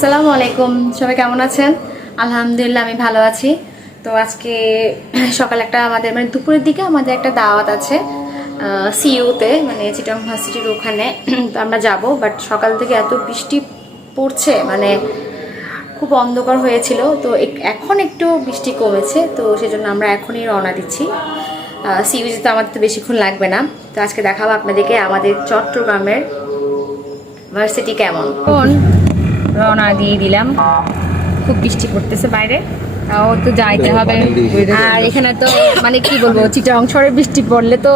আসসালামু আলাইকুম, সবাই কেমন আছেন? আলহামদুলিল্লাহ আমি ভালো আছি। তো আজকে সকাল একটা আমাদের মানে দুপুরের দিকে আমাদের একটা দাওয়াত আছে সিইউতে, মানে চিটাগং ভার্সিটির ওখানে। তো আমরা যাব, বাট সকাল থেকে এত বৃষ্টি পড়ছে, মানে খুব অন্ধকার হয়েছিল। তো এখন একটু বৃষ্টি কমেছে, তো সেজন্য আমরা এখনই রওনা দিচ্ছি। সিইউ যেতে আমাদের তো বেশিক্ষণ লাগবে না। তো আজকে দেখাবো আপনাদেরকে আমাদের চট্টগ্রামের ভার্সিটি কেমন। রওনা দিয়ে দিলাম, খুব বৃষ্টি পড়তেছে বাইরে, তাও তো যাইতে হবে। আর এখানে তো মানে কি বলবো, চিটাগং শহরে বৃষ্টি পড়লে তো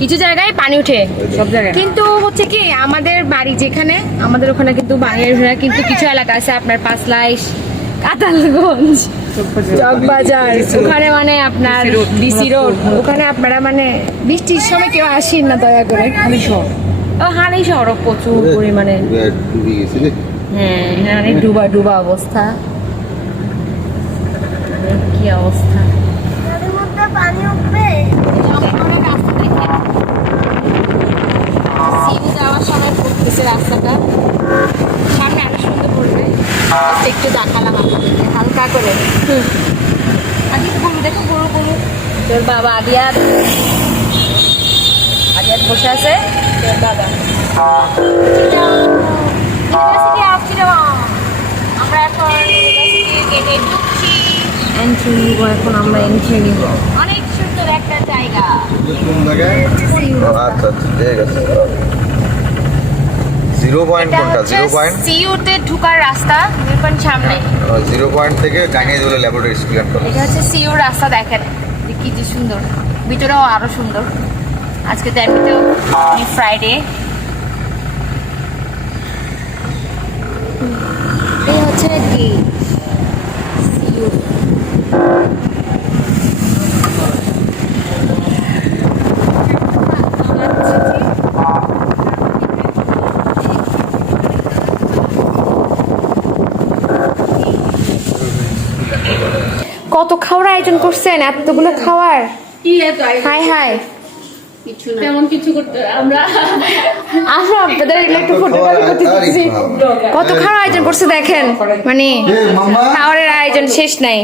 কিছু জায়গায় পানি উঠে, সব জায়গায়। কিন্তু হচ্ছে কি, আমাদের বাড়ি যেখানে, আমাদের ওখানে কিন্তু বাঙালিরা কিন্তু কিছু এলাকা আছে আপনার পাঁচলাইশ, কাতালগঞ্জ, চকবাজার, ওখানে মানে আপনার ডিসি রোড, ওখানে আপনারা মানে বৃষ্টির সময় কেউ আসেন না দয়া করে। হানি শহর প্রচুর পরিমাণে, হ্যাঁ মানে ডুবা ডুবা অবস্থা। কি অবস্থা, যাওয়ার সময় পড়তেছে রাস্তাটা, সামনে আরো সুন্দর পড়বে। একটু দেখালাম আপনাদেরকে হালকা করে। আগে গরু দেখো, গরু গরু, তোর বাবা আদিয়াত বসে আছে, তোর দাদা। আমরা এখন গেটে ঢুকছি, এন্ট্রি নিব। এখন আমরা এন্ট্রি নিব। অনেক সুন্দর একটা জায়গা। আচ্ছা ঠিক আছে। 0 পয়েন্ট কোনটা? 0 পয়েন্ট সিইউতে ঢোকার রাস্তা, দেখুন সামনে 0 পয়েন্ট থেকে জানিয়ে দিল ল্যাবরেটরি স্টুডেন্ট কলেজ। এটা হচ্ছে সিইউর রাস্তা, দেখেন কি যে সুন্দর, ভিতরেও আরো সুন্দর। আজকে তো এমনিতেও ফ্রাইডে। এই হচ্ছে গেট সিইউ। কত খাওয়ার আয়োজন করছেন, এতগুলো খাওয়ার। হাই হাই, তেমন কিছু করতে আমরা আপনাদের একটু ফটো করতেছি। কত খাওয়ার আয়োজন করছে দেখেন, মানে খাওয়ারের আয়োজন শেষ নাই।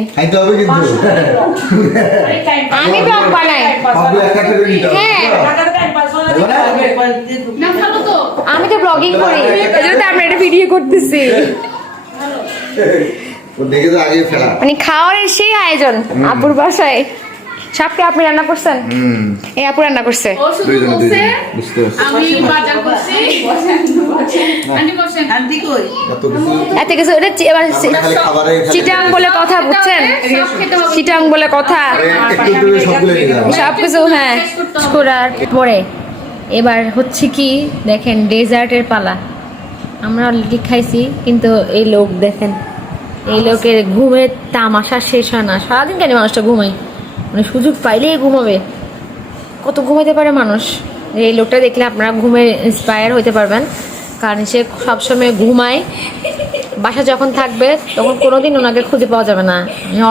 আমি ব্লগ বানাই, হ্যাঁ আমি তো ব্লগিং করি, এজন্য তো আমরা একটা ভিডিও করতেছি। মানে খাওয়ারের সেই আয়োজন আপুর বাসায়। সবকে আপনি রান্না করছেন? এই আপু রান্না করছে। এত কিছু, চিটাং বলে কথা, বুঝছেন? চিটাং বলে কথা, সবকিছু। হ্যাঁ, করার পরে এবার হচ্ছে কি দেখেন, ডেজার্টের পালা। আমরা অলরেডি খাইছি, কিন্তু এই লোক দেখেন, এই লোকের ঘুমের তামাশা শেষ হয় না। সারাদিন কেন মানুষটা ঘুমায়, মানে সুযোগ পাইলেই ঘুমাবে। কত ঘুমাতে পারে মানুষ। এই লোকটা দেখলে আপনারা ঘুমে ইন্সপায়ার হতে পারবেন, কারণ সে সবসময় ঘুমায়। বাসা যখন থাকবে তখন কোনোদিন ওনাকে খুঁজে পাওয়া যাবে না,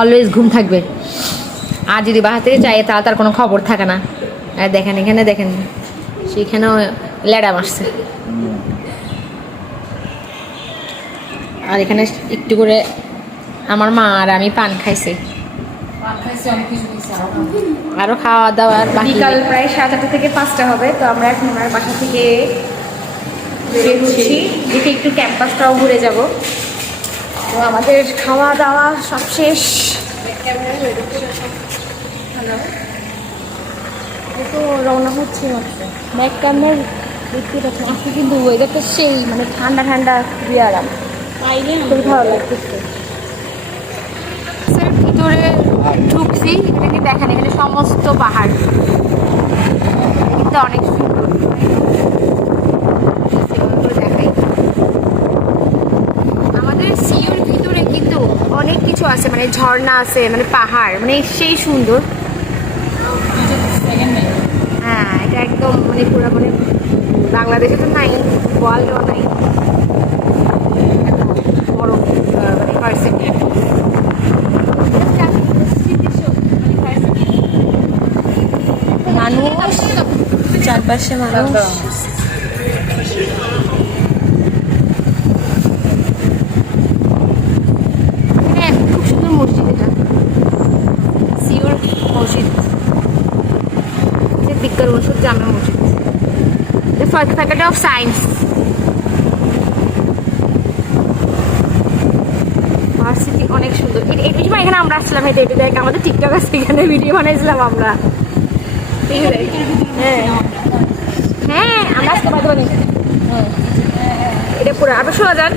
অলওয়েজ ঘুম থাকবে। আর যদি বাসা থেকে চাই তাহলে তার কোনো খবর থাকে না। আর দেখেন এখানে, দেখেন সেখানেও ল্যাডা মারছে। আর এখানে একটু করে আমার মা আর আমি পান খাইছি। আরো খাওয়া দাওয়ার বিকাল প্রায় 7:30 থেকে 5টা হবে। তো আমরা এখন আমার বাসা থেকে বের হচ্ছি, দেখে একটু ক্যাম্পাসটাও ঘুরে যাব। তো আমাদের খাওয়া দাওয়া সব শেষ। তো রওনা হচ্ছে মাত্র ব্যাক ক্যামের দেখতে পাচ্ছি। আজকে কিন্তু ওয়েদারটা সেই মানে ঠান্ডা ঠান্ডা, খুবই আরাম, খুবই ভালো লাগতেছে। ভিতরে ঢুকছি, এখানে দেখেন, এখানে সমস্ত পাহাড়, কিন্তু অনেক সুন্দর। দেখাই, আমাদের সিইউর ভিতরে কিন্তু অনেক কিছু আছে, মানে ঝর্ণা আছে, মানে পাহাড়, মানে সেই সুন্দর। হ্যাঁ, এটা একদম মানে পুরো মানে বাংলাদেশে তো নাই, ওয়ার্ল্ডেও নাই, বড় মানে ভার্সিটি। মানুষ চারপাশে, মানুষ ফ্যাকাল্টি অফ সায়েন্স। ভার্সিটি অনেক সুন্দর। এই সময় এখানে আমরা আসছিলাম হেঁটে হেঁটে, দেখ আমাদের টিকটক আছে, এখানে ভিডিও বানাইছিলাম আমরা। ঠিক আছে, হ্যাঁ হ্যাঁ আমরা আসতে পারবো না। এটা পুরো আরো শোনা যান,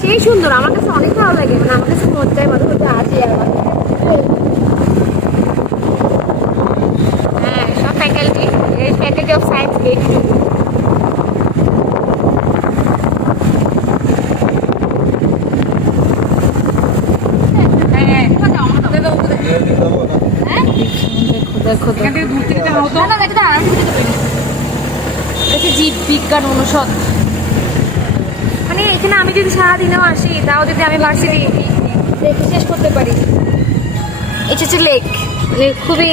সেই সুন্দর। আমার কাছে অনেক ভালো লাগে, মানে আমার কাছে মন চায় মাঝে মধ্যে আসি আর হ্যাঁ সব ফ্যাকাল্টি অফ সায়েন্স গেট। দেখো জীব বিজ্ঞান অনুষদ। মানে এখানে আমি যদি সারাদিনেও আসি, তাও যদি আমি ভার্সিটি দেখে শেষ করতে পারি। এটা হচ্ছে লেক, মানে খুবই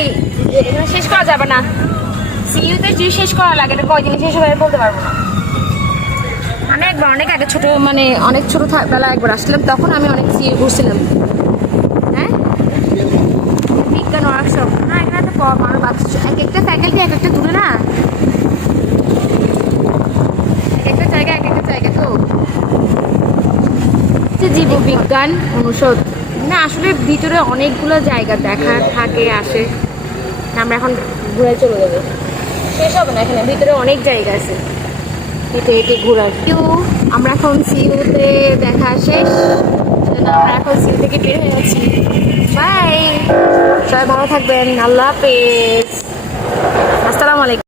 এখানে শেষ করা যাবে না। সিইউতে যে শেষ করা লাগে এটা কয়দিনে শেষ হবে বলতে পারবো না। আমি একবার অনেক আগে ছোট, মানে অনেক ছোট বেলা একবার আসছিলাম, তখন আমি অনেক সিইউ ঘুরছিলাম। হ্যাঁ বিজ্ঞান ওয়ার্কশপ না, এখানে তো কম আর বাচ্চা, এক একটা ফ্যাকাল্টি এক একটা দূরে না, এক একটা জায়গা তো। জীববিজ্ঞান অনুষদ না, আসলে ভিতরে অনেকগুলো জায়গা দেখার থাকে আসে। আমরা এখন ঘুরে চলে যাবো, শেষ হবে না, এখানে ভিতরে অনেক জায়গা আছে হেঁটে হেঁটে ঘোরার। আমরা এখন সিইউতে দেখা শেষ, আমরা এখন সিইউ থেকে বের হয়ে যাচ্ছি। বাই, সবাই ভালো থাকবেন, আল্লাহ হাফেজ, আসসালামু আলাইকুম।